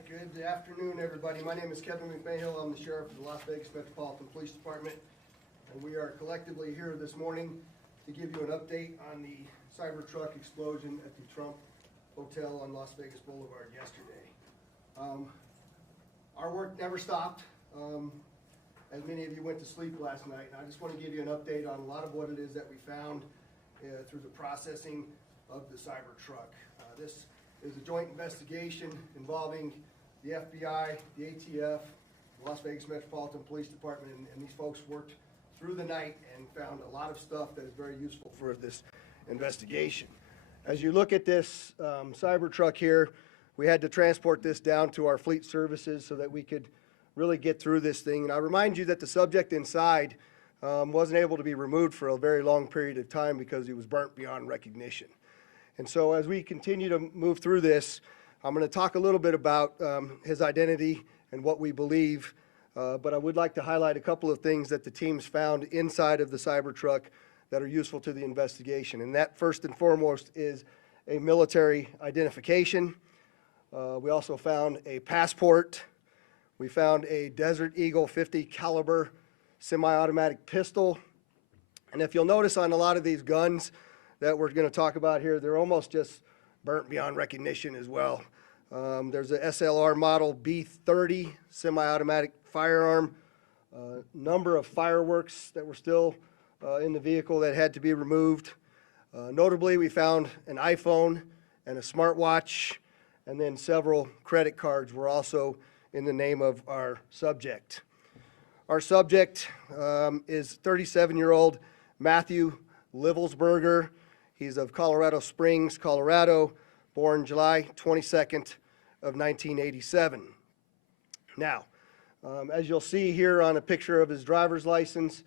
right, good afternoon, everybody. My name is Kevin McMahill. I'm the Sheriff of the Las Vegas Metropolitan Police Department, and we are collectively here this morning to give you an update on the Cybertruck explosion at the Trump Hotel on Las Vegas Boulevard yesterday. Our work never stopped, as many of you went to sleep last night, and I just want to give you an update on a lot of what it is that we found through the processing of the Cybertruck. This is a joint investigation involving the FBI, the ATF, the Las Vegas Metropolitan Police Department, and these folks worked through the night and found a lot of stuff that is very useful for this investigation. As you look at this Cybertruck here, we had to transport this down to our fleet services so that we could really get through this thing. And I remind you that the subject inside wasn't able to be removed for a very long period of time because he was burnt beyond recognition. And so as we continue to move through this, I'm going to talk a little bit about his identity and what we believe, but I would like to highlight a couple of things that the teams found inside of the Cybertruck that are useful to the investigation. And that first and foremost is a military identification. We also found a passport. We found a Desert Eagle 50 caliber semi-automatic pistol. And if you'll notice on a lot of these guns that we're going to talk about here, they're almost just burnt beyond recognition as well. There's a SLR model B30 semi-automatic firearm, number of fireworks that were still in the vehicle that had to be removed. Notably, we found an iPhone and a smartwatch, and then several credit cards were also in the name of our subject. Our subject is 37-year-old Matthew Livelsberger. He's of Colorado Springs, Colorado, born July 22nd of 1987. Now, as you'll see here on a picture of his driver's license,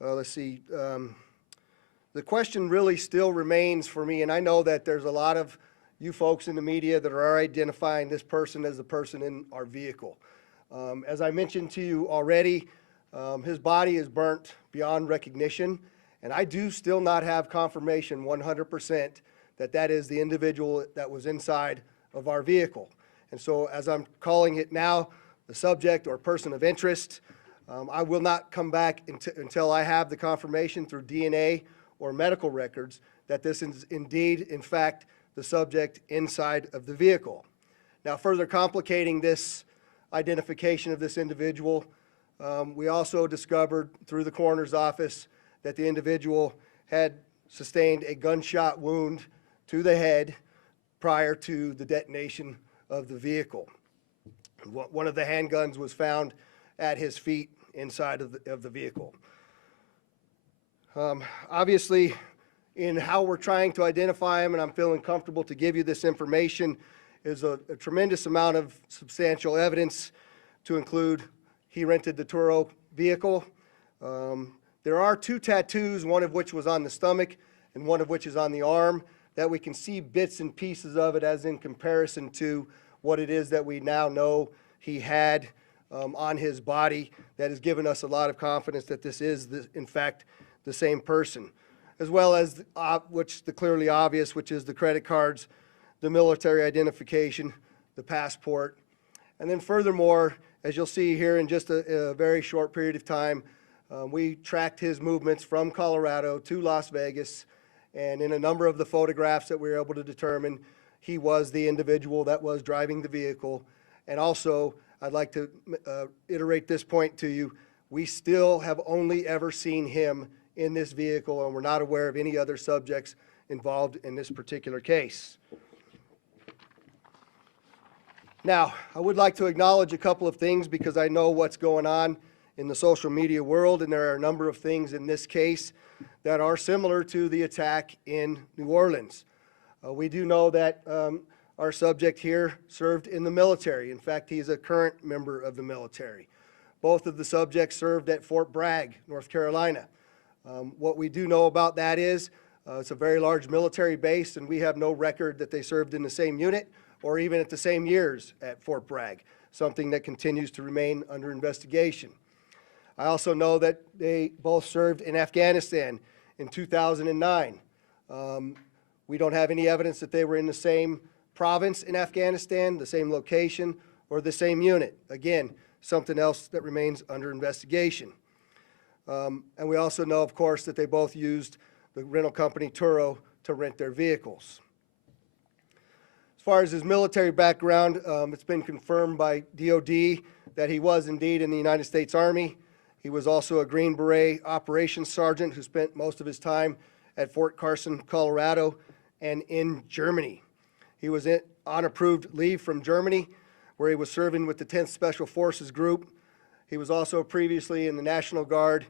let's see, the question really still remains for me, and I know that there's a lot of you folks in the media that are identifying this person as the person in our vehicle. As I mentioned to you already, his body is burnt beyond recognition, and I do still not have confirmation 100% that that is the individual that was inside of our vehicle. And so as I'm calling it now, the subject or person of interest, I will not come back until I have the confirmation through DNA or medical records that this is indeed, in fact, the subject inside of the vehicle. Now, further complicating this identification of this individual, we also discovered through the coroner's office that the individual had sustained a gunshot wound to the head prior to the detonation of the vehicle. One of the handguns was found at his feet inside of the vehicle. Obviously, in how we're trying to identify him, and I'm feeling comfortable to give you this information, is a tremendous amount of substantial evidence to include he rented the Turo vehicle. There are 2 tattoos, one of which was on the stomach and one of which is on the arm, that we can see bits and pieces of it as in comparison to what it is that we now know he had on his body. That has given us a lot of confidence that this is, in fact, the same person. As well as, the clearly obvious, which is the credit cards, the military identification, the passport. And then furthermore, as you'll see here in just a very short period of time, we tracked his movements from Colorado to Las Vegas, and in a number of the photographs that we were able to determine, he was the individual that was driving the vehicle. And also, I'd like to iterate this point to you, we still have only ever seen him in this vehicle, and we're not aware of any other subjects involved in this particular case. Now, I would like to acknowledge a couple of things because I know what's going on in the social media world, and there are a number of things in this case that are similar to the attack in New Orleans. We do know that our subject here served in the military. In fact, he's a current member of the military. Both of the subjects served at Fort Bragg, North Carolina. What we do know about that is it's a very large military base, and we have no record that they served in the same unit or even at the same years at Fort Bragg, something that continues to remain under investigation. I also know that they both served in Afghanistan in 2009. We don't have any evidence that they were in the same province in Afghanistan, the same location, or the same unit. Again, something else that remains under investigation. And we also know, of course, that they both used the rental company Turo to rent their vehicles. As far as his military background, it's been confirmed by DOD that he was indeed in the United States Army. He was also a Green Beret operations sergeant who spent most of his time at Fort Carson, Colorado, and in Germany. He was on approved leave from Germany, where he was serving with the 10th Special Forces Group. He was also previously in the National Guard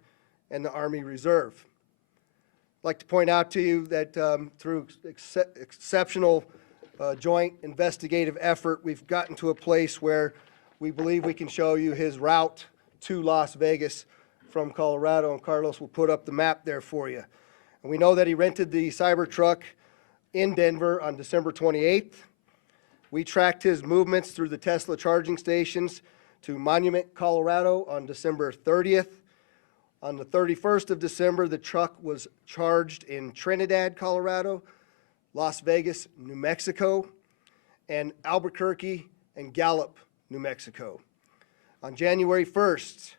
and the Army Reserve. I'd like to point out to you that through exceptional joint investigative effort, we've gotten to a place where we believe we can show you his route to Las Vegas from Colorado, and Carlos will put up the map there for you. And we know that he rented the Cybertruck in Denver on December 28th. We tracked his movements through the Tesla charging stations to Monument, Colorado on December 30th. On the 31st of December, the truck was charged in Trinidad, Colorado, Las Vegas, New Mexico, and Albuquerque and Gallup, New Mexico. On January 1st,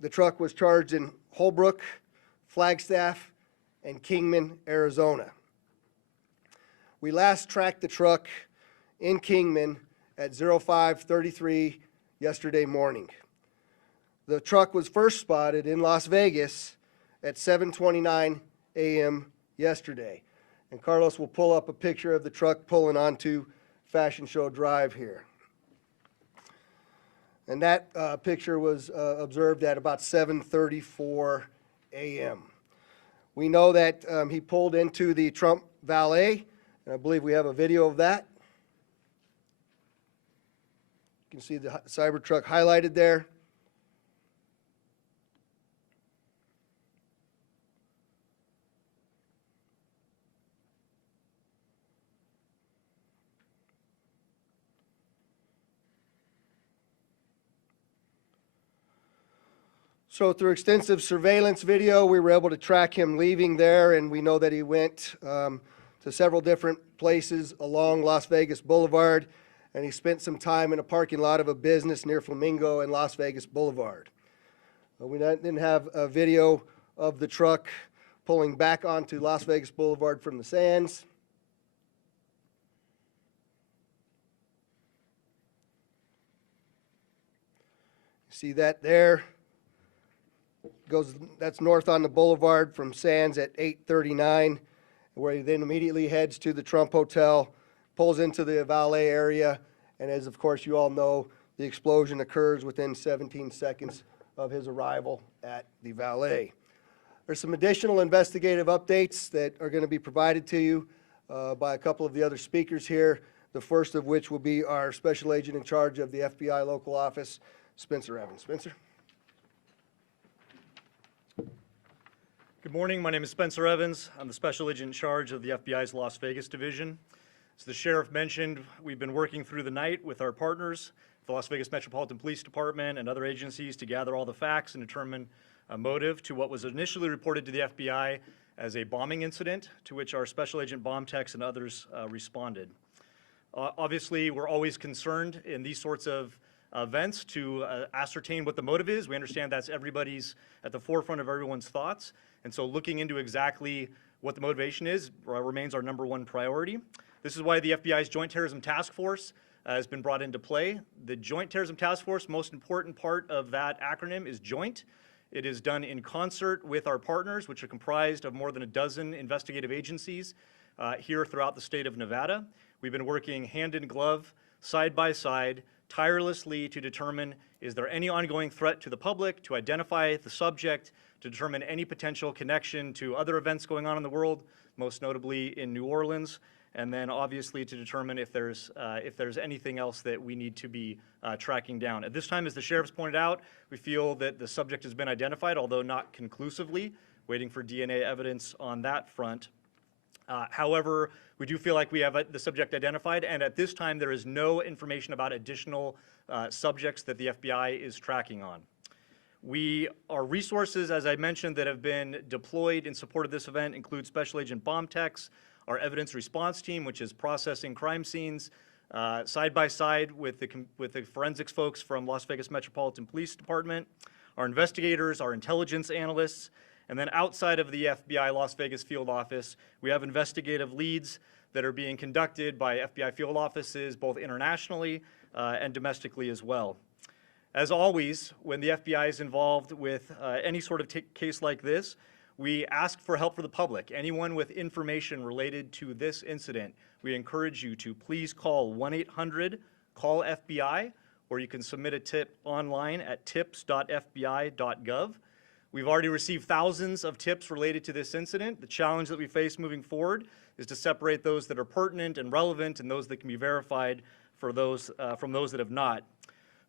the truck was charged in Holbrook, Flagstaff, and Kingman, Arizona. We last tracked the truck in Kingman at 05:33 yesterday morning. The truck was first spotted in Las Vegas at 7:29 a.m. yesterday. And Carlos will pull up a picture of the truck pulling onto Fashion Show Drive here. And that picture was observed at about 7:34 a.m. We know that he pulled into the Trump Valet, and I believe we have a video of that. You can see the Cybertruck highlighted there. So through extensive surveillance video, we were able to track him leaving there, and we know that he went to several different places along Las Vegas Boulevard, and he spent some time in a parking lot of a business near Flamingo and Las Vegas Boulevard. We didn't have a video of the truck pulling back onto Las Vegas Boulevard from the sands. See that there? That's north on the boulevard from Sands at 8:39, where he then immediately heads to the Trump Hotel, pulls into the valet area, and as of course you all know, the explosion occurs within 17 seconds of his arrival at the valet. There's some additional investigative updates that are going to be provided to you by a couple of the other speakers here, the first of which will be our special agent in charge of the FBI local office, Spencer Evans. Spencer? Good morning, my name is Spencer Evans. I'm the special agent in charge of the FBI's Las Vegas division. As the sheriff mentioned, we've been working through the night with our partners, the Las Vegas Metropolitan Police Department and other agencies, to gather all the facts and determine a motive to what was initially reported to the FBI as a bombing incident, to which our special agent bomb techs and others responded. Obviously, we're always concerned in these sorts of events to ascertain what the motive is. We understand that's at the forefront of everyone's thoughts. And so looking into exactly what the motivation is remains our #1 priority. This is why the FBI's Joint Terrorism Task Force has been brought into play. The Joint Terrorism Task Force, most important part of that acronym is joint. It is done in concert with our partners, which are comprised of more than a dozen investigative agencies here throughout the state of Nevada. We've been working hand in glove, side by side, tirelessly to determine, is there any ongoing threat to the public, to identify the subject, to determine any potential connection to other events going on in the world, most notably in New Orleans, and then obviously to determine if there's anything else that we need to be tracking down. At this time, as the sheriff's pointed out, we feel that the subject has been identified, although not conclusively, waiting for DNA evidence on that front. However, we do feel like we have the subject identified, and at this time there is no information about additional subjects that the FBI is tracking on. Our resources, as I mentioned, that have been deployed in support of this event include Special Agent Bomb Techs, our evidence response team, which is processing crime scenes, side by side with the forensics folks from Las Vegas Metropolitan Police Department, our investigators, our intelligence analysts, and then outside of the FBI Las Vegas field office, we have investigative leads that are being conducted by FBI field offices both internationally and domestically as well. As always, when the FBI is involved with any sort of case like this, we ask for help for the public. Anyone with information related to this incident, we encourage you to please call 1-800-CALL-FBI, or you can submit a tip online at tips.fbi.gov. We've already received thousands of tips related to this incident. The challenge that we face moving forward is to separate those that are pertinent and relevant and those that can be verified for those, from those that have not.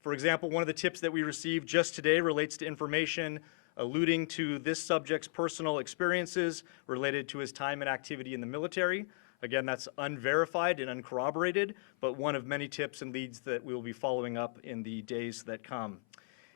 For example, one of the tips that we received just today relates to information alluding to this subject's personal experiences related to his time and activity in the military. Again, that's unverified and uncorroborated, but one of many tips and leads that we will be following up in the days that come.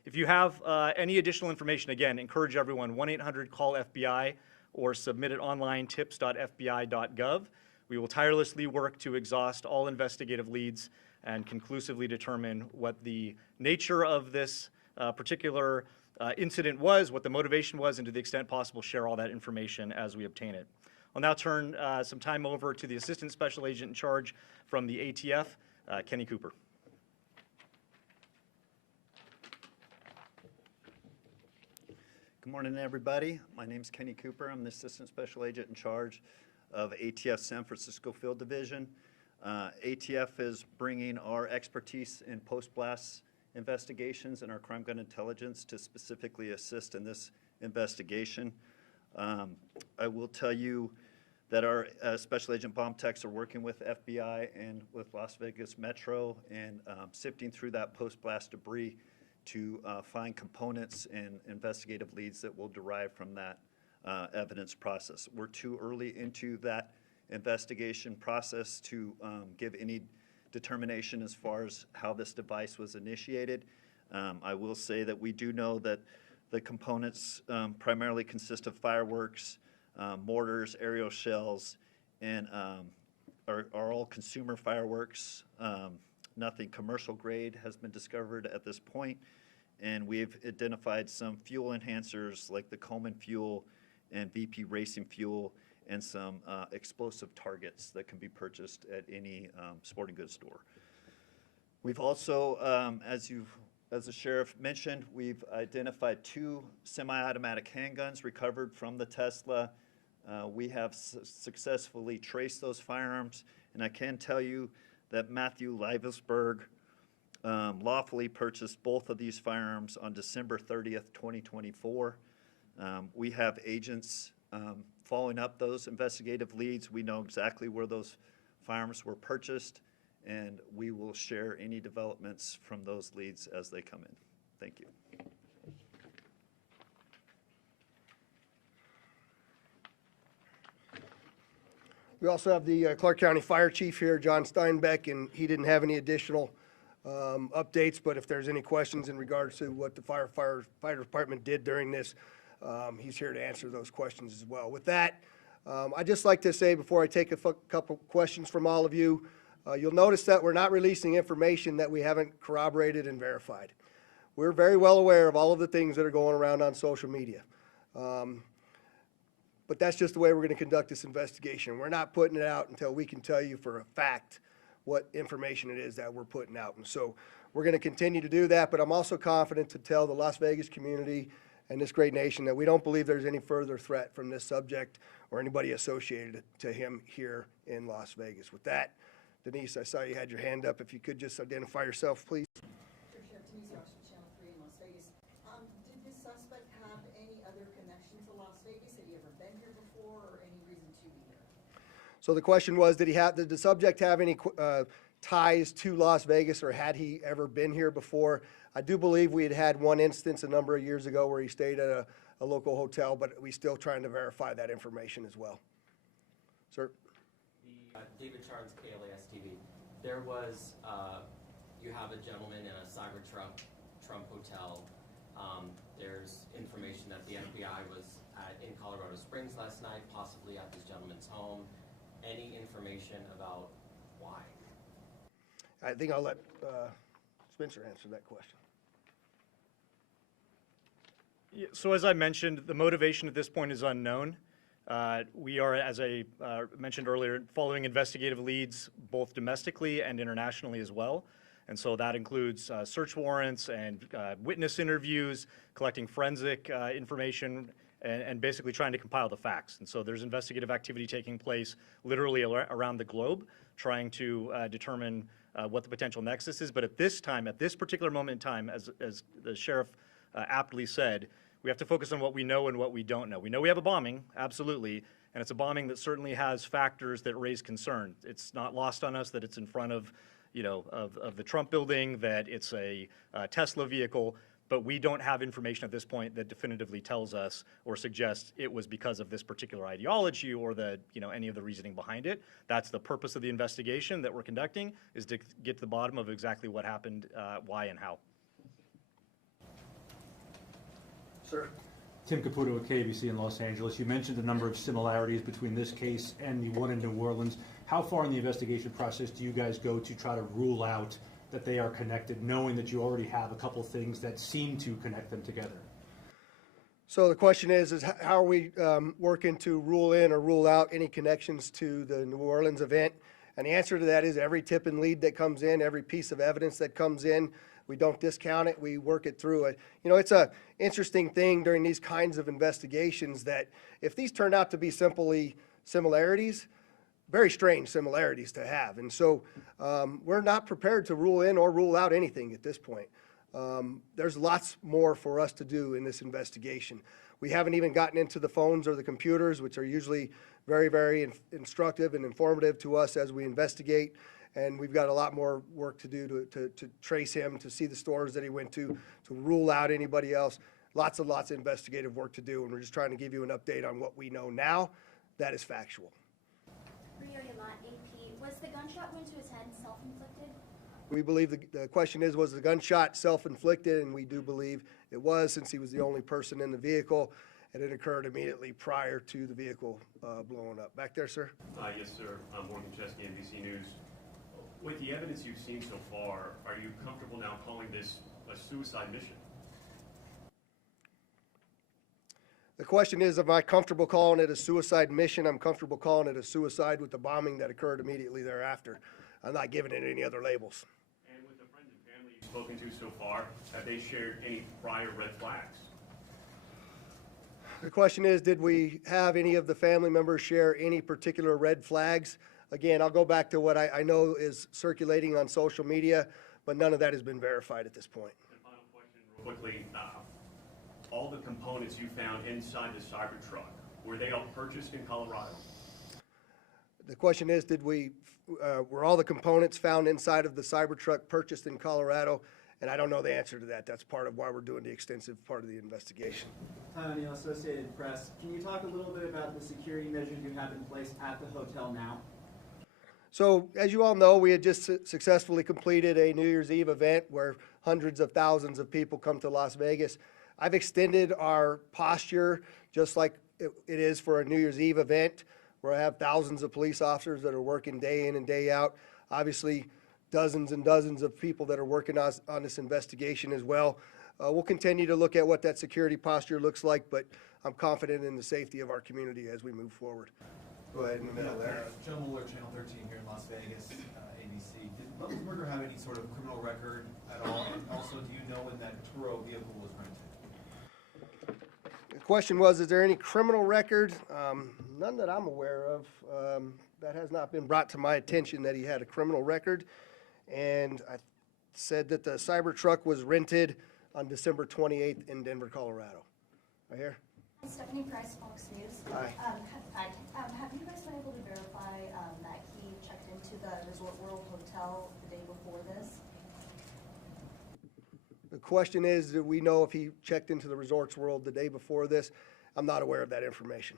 If you have any additional information, again, encourage everyone, 1-800-CALL-FBI or submit it online, tips.fbi.gov. We will tirelessly work to exhaust all investigative leads and conclusively determine what the nature of this particular incident was, what the motivation was, and to the extent possible, share all that information as we obtain it. I'll now turn some time over to the Assistant Special Agent in charge from the ATF, Kenny Cooper. Good morning, everybody. My name is Kenny Cooper. I'm the Assistant Special Agent in charge of ATF San Francisco Field Division. ATF is bringing our expertise in post-blast investigations and our crime gun intelligence to specifically assist in this investigation. I will tell you that our Special Agent bomb techs are working with FBI and with Las Vegas Metro and sifting through that post-blast debris to find components and investigative leads that will derive from that evidence process. We're too early into that investigation process to give any determination as far as how this device was initiated. I will say that we do know that the components primarily consist of fireworks, mortars, aerial shells, and are all consumer fireworks. Nothing commercial grade has been discovered at this point, and we've identified some fuel enhancers like the Coleman fuel and VP Racing fuel and some explosive targets that can be purchased at any sporting goods store. We've also, as the sheriff mentioned, we've identified 2 semi-automatic handguns recovered from the Tesla. We have successfully traced those firearms, and I can tell you that Matthew Livesberg lawfully purchased both of these firearms on December 30th, 2024. We have agents following up those investigative leads. We know exactly where those firearms were purchased, and we will share any developments from those leads as they come in. Thank you. We also have the Clark County Fire Chief here, John Steinbeck, and he didn't have any additional updates, but if there's any questions in regards to what the fire department did during this, he's here to answer those questions as well. With that, I'd just like to say before I take a couple questions from all of you, you'll notice that we're not releasing information that we haven't corroborated and verified. We're very well aware of all of the things that are going around on social media. But that's just the way we're going to conduct this investigation. We're not putting it out until we can tell you for a fact what information it is that we're putting out. And so we're going to continue to do that, but I'm also confident to tell the Las Vegas community and this great nation that we don't believe there's any further threat from this subject or anybody associated to him here in Las Vegas. With that, Denise, I saw you had your hand up. If you could just identify yourself, please. Sheriff Denise Ross from Channel 3 in Las Vegas. Did this suspect have any other connection to Las Vegas? Had he ever been here before or any reason to be here? So the question was, did the subject have any ties to Las Vegas, or had he ever been here before? I do believe we had one instance a number of years ago where he stayed at a local hotel, but we're still trying to verify that information as well. Sir? David Charles, KLAS TV. There was, you have a gentleman in a Cybertruck Trump hotel. There's information that the FBI was in Colorado Springs last night, possibly at this gentleman's home. Any information about why? I think I'll let Spencer answer that question. Yeah, so as I mentioned, the motivation at this point is unknown. We are, as I mentioned earlier, following investigative leads both domestically and internationally as well. And so that includes search warrants and witness interviews, collecting forensic information, and basically trying to compile the facts. And so there's investigative activity taking place literally around the globe, trying to determine what the potential nexus is. But at this time, at this particular moment in time, as the sheriff aptly said, we have to focus on what we know and what we don't know. We know we have a bombing, absolutely, and it's a bombing that certainly has factors that raise concern. It's not lost on us that it's in front of, of the Trump building, that it's a Tesla vehicle, but we don't have information at this point that definitively tells us or suggests it was because of this particular ideology or any of the reasoning behind it. That's the purpose of the investigation that we're conducting, is to get to the bottom of exactly what happened, why and how. Sir? Tim Caputo with KBC in Los Angeles. You mentioned a number of similarities between this case and the one in New Orleans. How far in the investigation process do you guys go to try to rule out that they are connected, knowing that you already have a couple things that seem to connect them together? So the question is how are we working to rule in or rule out any connections to the New Orleans event? And the answer to that is every tip and lead that comes in, every piece of evidence that comes in, we don't discount it, we work it through. It's a interesting thing during these kinds of investigations that if these turn out to be simply similarities, very strange similarities to have. And so we're not prepared to rule in or rule out anything at this point. There's lots more for us to do in this investigation. We haven't even gotten into the phones or the computers, which are usually very, very instructive and informative to us as we investigate. And we've got a lot more work to do to trace him, to see the stores that he went to rule out anybody else. Lots of investigative work to do, and we're just trying to give you an update on what we know now that is factual. Rio Yamant, AP, was the gunshot wound to his head self-inflicted? We believe the question was the gunshot self-inflicted, and we do believe it was, since he was the only person in the vehicle, and it occurred immediately prior to the vehicle blowing up. Back there, sir? Yes, sir. I'm Morgan Chesky, NBC News. With the evidence you've seen so far, are you comfortable now calling this a suicide mission? The question is, am I comfortable calling it a suicide mission? I'm comfortable calling it a suicide with the bombing that occurred immediately thereafter. I'm not giving it any other labels. And with the friends and family you've spoken to so far, have they shared any prior red flags? The question is, did we have any of the family members share any particular red flags? Again, I'll go back to what I know is circulating on social media, but none of that has been verified at this point. And final question, real quickly. All the components you found inside the Cybertruck, were they all purchased in Colorado? The question is, were all the components found inside of the Cybertruck purchased in Colorado? And I don't know the answer to that. That's part of why we're doing the extensive part of the investigation. Hi, O'Neill, Associated Press. Can you talk a little bit about the security measures you have in place at the hotel now? So, as you all know, we had just successfully completed a New Year's Eve event where hundreds of thousands of people come to Las Vegas. I've extended our posture just like it is for a New Year's Eve event, where I have thousands of police officers that are working day in and day out. Obviously, dozens and dozens of people that are working on this investigation as well. We'll continue to look at what that security posture looks like, but I'm confident in the safety of our community as we move forward. Go ahead in the middle there. Joe Mueller, Channel 13 here in Las Vegas, ABC. Did Ludwigsburger have any sort of criminal record at all? And also, do you know when that Turo vehicle was rented? The question was, is there any criminal record? None that I'm aware of. That has not been brought to my attention that he had a criminal record. And I said that the Cybertruck was rented on December 28th in Denver, Colorado. Right here? Stephanie Price, Fox News. Hi. Have you guys been able to verify that he checked into the Resort World Hotel the day before this? The question is, do we know if he checked into the Resorts World the day before this? I'm not aware of that information.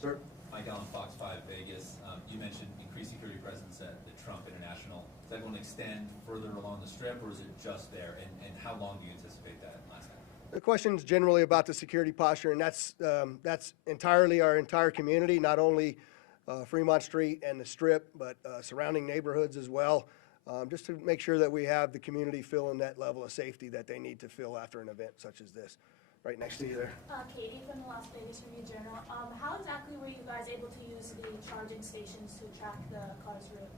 Sir? Mike Allen, Fox 5 Vegas. You mentioned increased security presence at the Trump International. Is that going to extend further along the Strip, or is it just there? And how long do you anticipate that lasting? The question is generally about the security posture, and that's entirely our entire community, not only Fremont Street and the Strip, but surrounding neighborhoods as well. just to make sure that we have the community feeling that level of safety that they need to feel after an event such as this. Right next to you there. Katie from the Las Vegas Review-Journal. How exactly were you guys able to use the charging stations to track the car's route?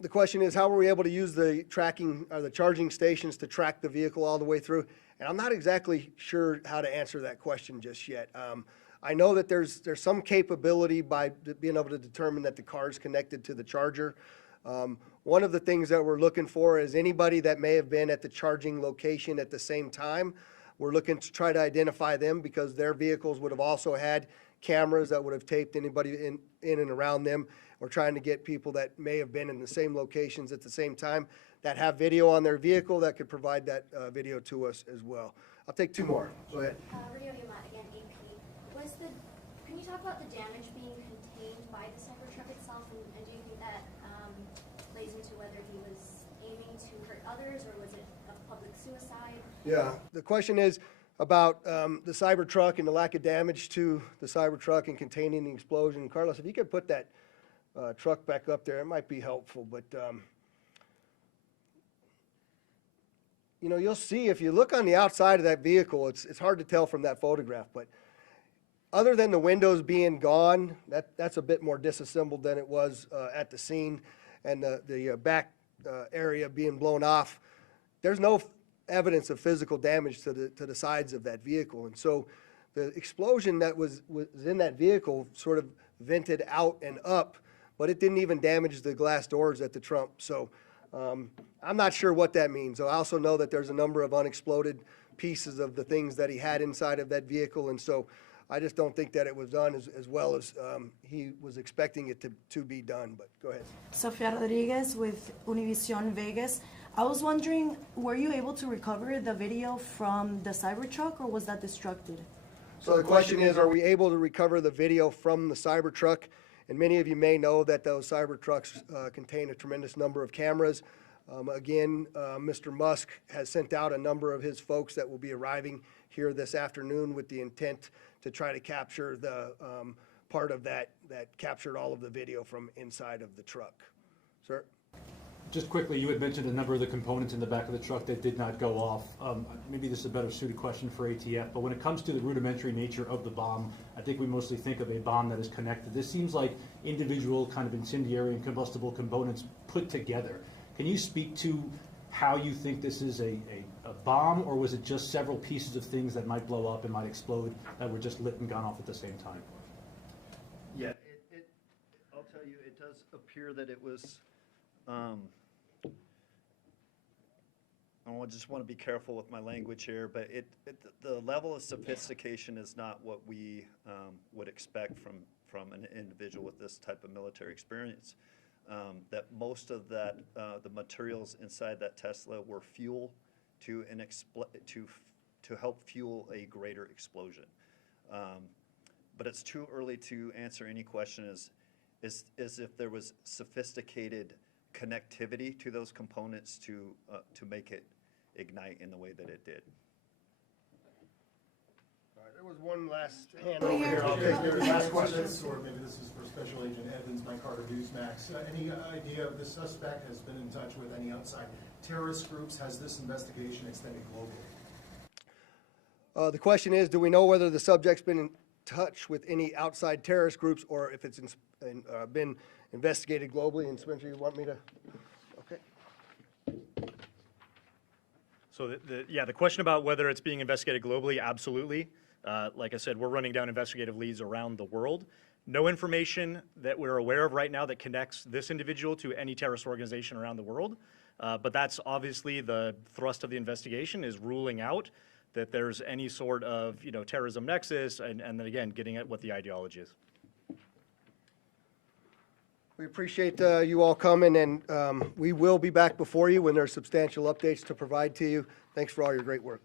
The question is, how were we able to use the tracking or the charging stations to track the vehicle all the way through? And I'm not exactly sure how to answer that question just yet. I know that there's some capability by being able to determine that the car is connected to the charger. One of the things that we're looking for is anybody that may have been at the charging location at the same time. We're looking to try to identify them because their vehicles would have also had cameras that would have taped anybody in and around them. We're trying to get people that may have been in the same locations at the same time that have video on their vehicle that could provide that video to us as well. I'll take two more. Go ahead. Radio Yuma, again, AP. Can you talk about the damage being contained by the Cybertruck itself, and do you think that lays into whether he was aiming to hurt others, or was it a public suicide? Yeah, the question is about the Cybertruck and the lack of damage to the Cybertruck and containing the explosion. Carlos, if you could put that truck back up there, it might be helpful. But, you know, you'll see if you look on the outside of that vehicle, it's hard to tell from that photograph. But other than the windows being gone, that's a bit more disassembled than it was at the scene, and the back area being blown off. There's no evidence of physical damage to the sides of that vehicle. And so the explosion that was in that vehicle sort of vented out and up, but it didn't even damage the glass doors at the trunk. So I'm not sure what that means. I also know that there's a number of unexploded pieces of the things that he had inside of that vehicle, and so I just don't think that it was done as well as he was expecting it to be done. But go ahead. Sofia Rodriguez with Univision Vegas. I was wondering, were you able to recover the video from the Cybertruck, or was that destructed? So the question is, are we able to recover the video from the Cybertruck? And many of you may know that those Cybertrucks contain a tremendous number of cameras. Again, Mr. Musk has sent out a number of his folks that will be arriving here this afternoon with the intent to try to capture the part of that captured all of the video from inside of the truck. Sir? Just quickly, you had mentioned a number of the components in the back of the truck that did not go off. Maybe this is a better suited question for ATF, but when it comes to the rudimentary nature of the bomb, I think we mostly think of a bomb that is connected. This seems like individual kind of incendiary and combustible components put together. Can you speak to how you think this is a bomb, or was it just several pieces of things that might blow up and might explode that were just lit and gone off at the same time? Yeah, I'll tell you, it does appear that it was, I just want to be careful with my language here, but the level of sophistication is not what we would expect from an individual with this type of military experience. That most of that, the materials inside that Tesla were fuel to help fuel a greater explosion. But it's too early to answer any question as if there was sophisticated connectivity to those components to make it ignite in the way that it did. All right, there was one last hand over here. I'll take your last question. Or maybe this is for Special Agent Evans, Mike Carter, Newsmax. Any idea if the suspect has been in touch with any outside terrorist groups? Has this investigation extended globally? The question is, do we know whether the subject's been in touch with any outside terrorist groups, or if it's been investigated globally? And Spencer, you want me to? Okay. So the question about whether it's being investigated globally, absolutely. Like I said, we're running down investigative leads around the world. No information that we're aware of right now that connects this individual to any terrorist organization around the world. But that's obviously the thrust of the investigation, is ruling out that there's any sort of terrorism nexus, and then again, getting at what the ideology is. We appreciate you all coming, and we will be back before you when there's substantial updates to provide to you. Thanks for all your great work.